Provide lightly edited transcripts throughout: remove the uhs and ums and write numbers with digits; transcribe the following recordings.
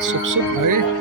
Sup-sup eh.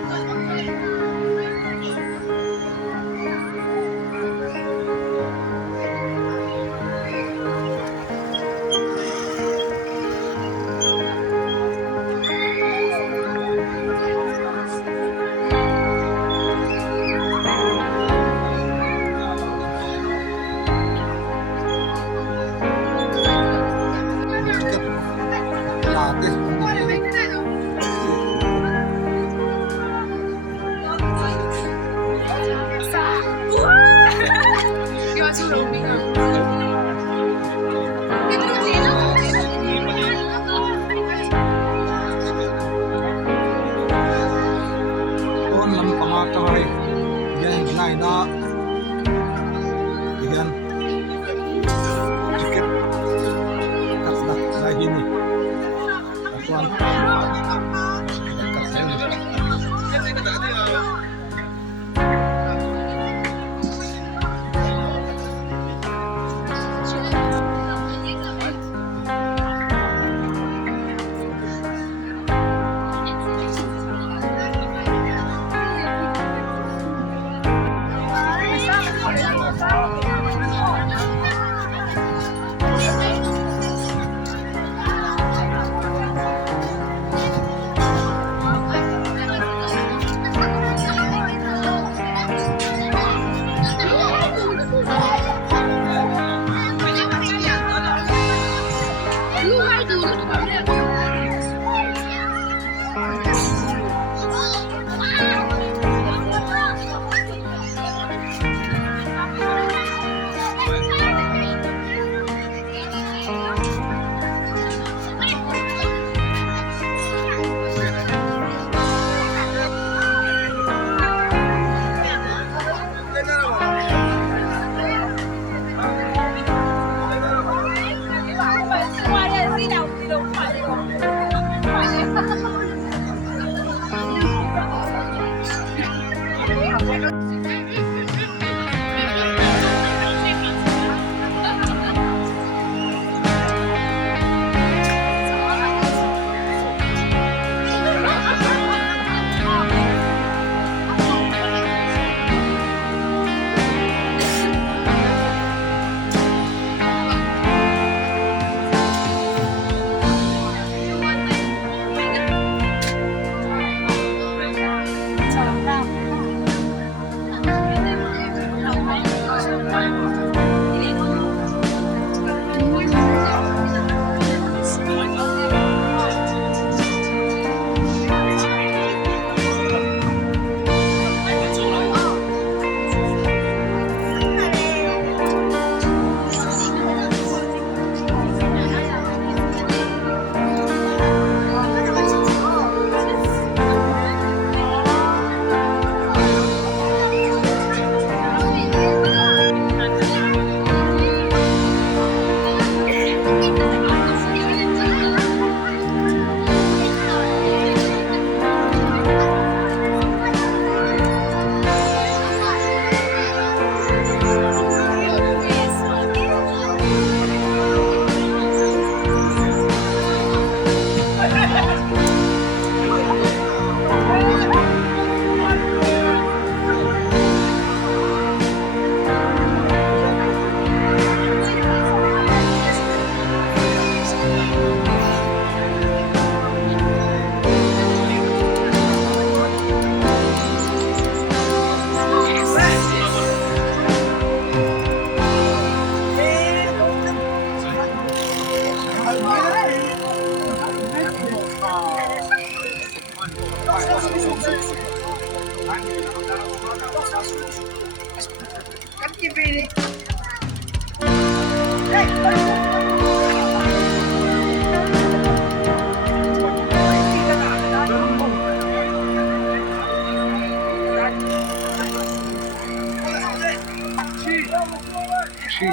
She.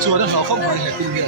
做的好，后面还对面。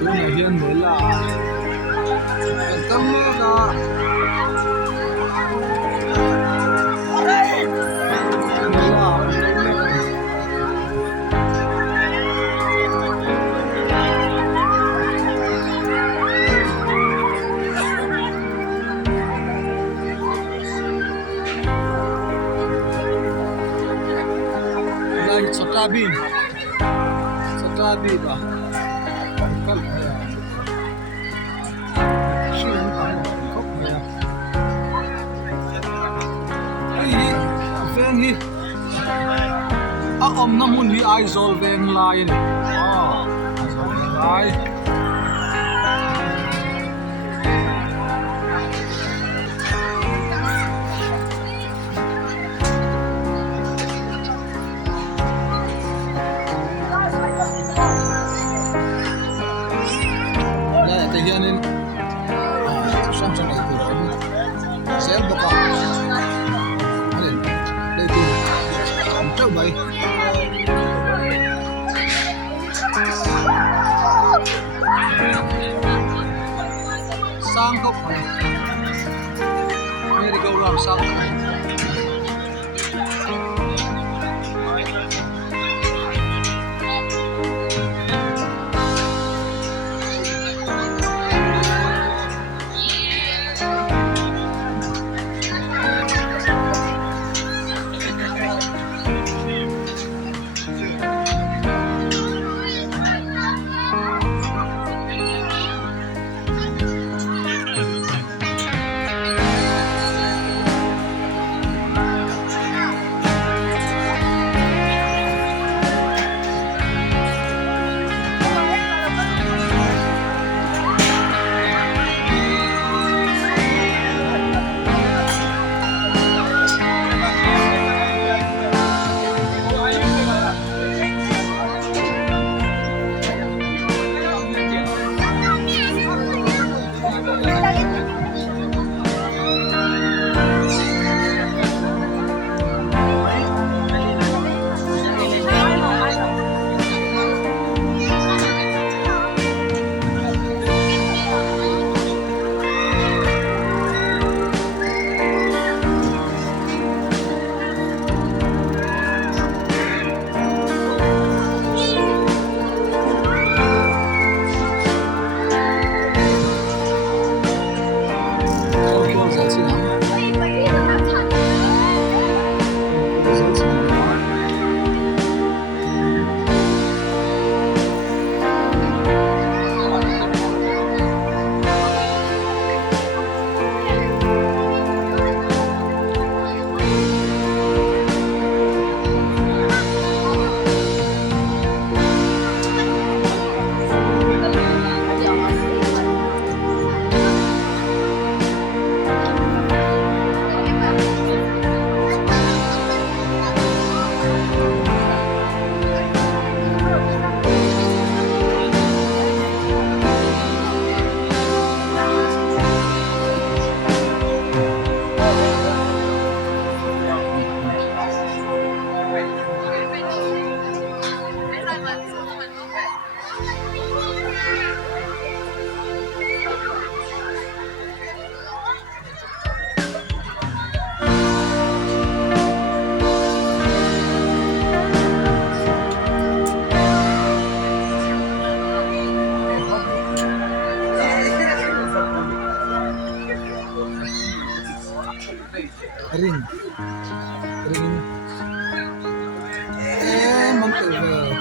Cứ này hiên mới là tâm cả mới là đây sotabi ba kal shin kop ya ai ven hi a om na mun hi ai zol veng lai ni zol lai hianin sang sang này từ sẽ bọc đây từ trâu bay sang không merry go round sang ring ring mang tự về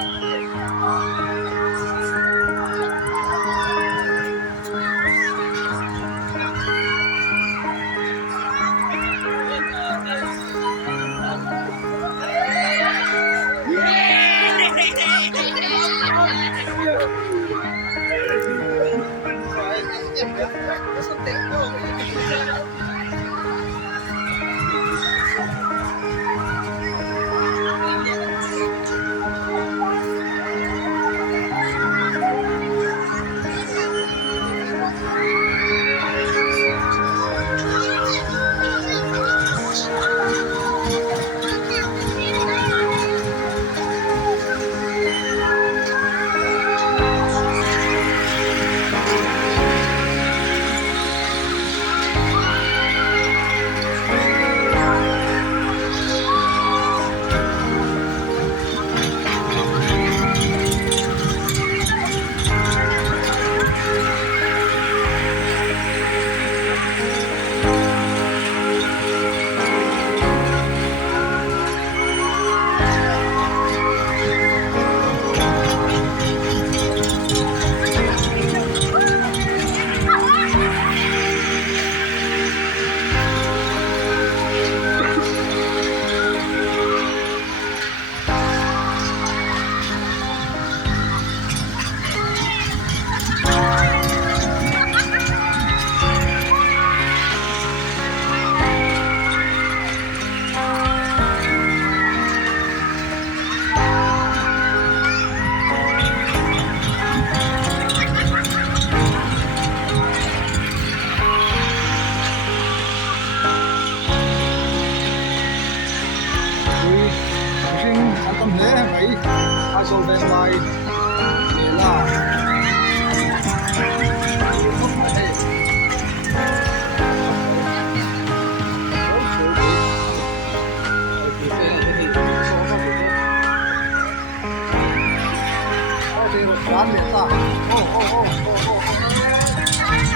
ăn miệng ta ô ô ô ô ô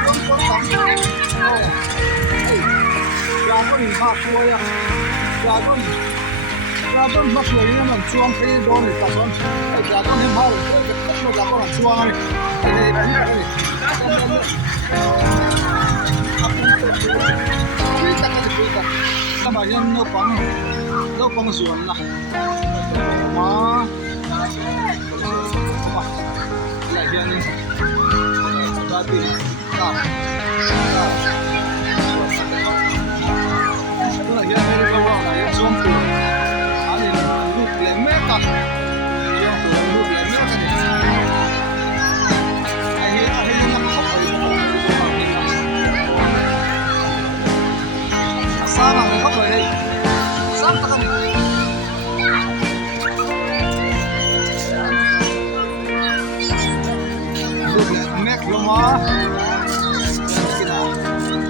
con tắm ô ê ra con đi phát xuôi à ra con phát xuôi nên làm chuông cái đó này ta con ra con thêm bao rồi ra con làm chuông này đây đây các bạn nhân nấu bằng ruộng là mà lại hiện lên ba tỷ cả tức là hiện lên cái vào là zoom từ anh ấy lúc lên mét cả zoom từ lúc lên mét cái này anh ấy làm không phải sao mà không phải đây sao ta không rumah kita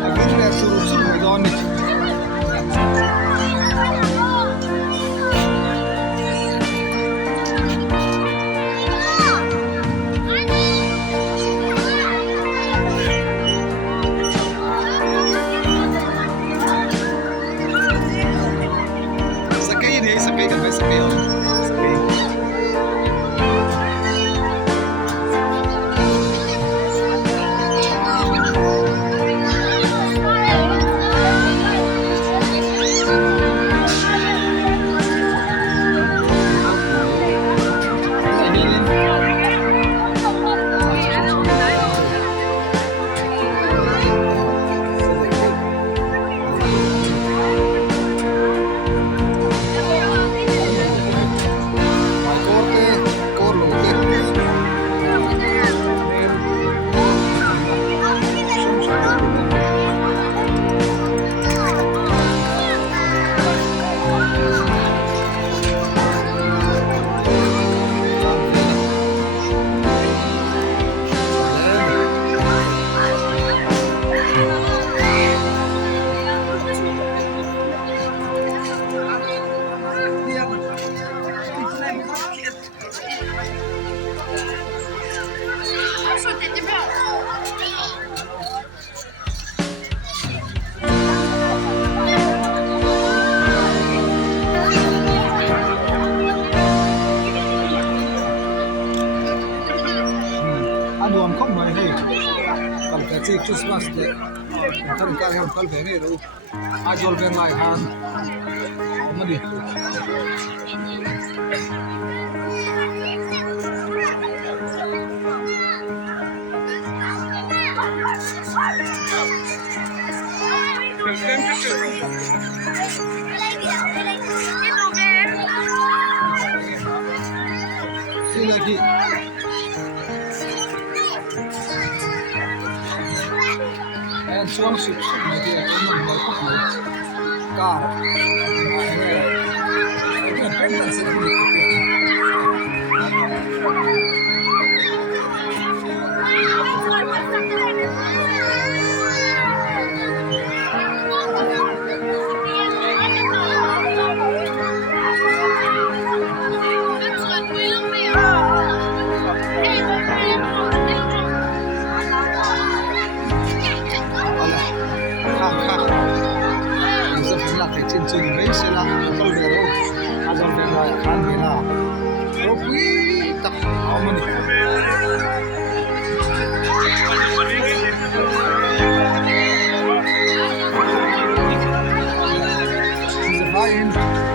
akan lihat suruh-suruh itu nih sakay kan sakay anuam không mày hay cầm cái chiếc Christmas đấy thằng cái hàng con phải này đâu ai rồi về lại hàng mà đi xin lagi and chuang sụp sụp này thì cái mình mới khóc này cả cái bên này sẽ bị trên trình mấy xe lăn không về đâu ăn rồi về rồi ăn thế nào có quý tập họ mình Hãy subscribe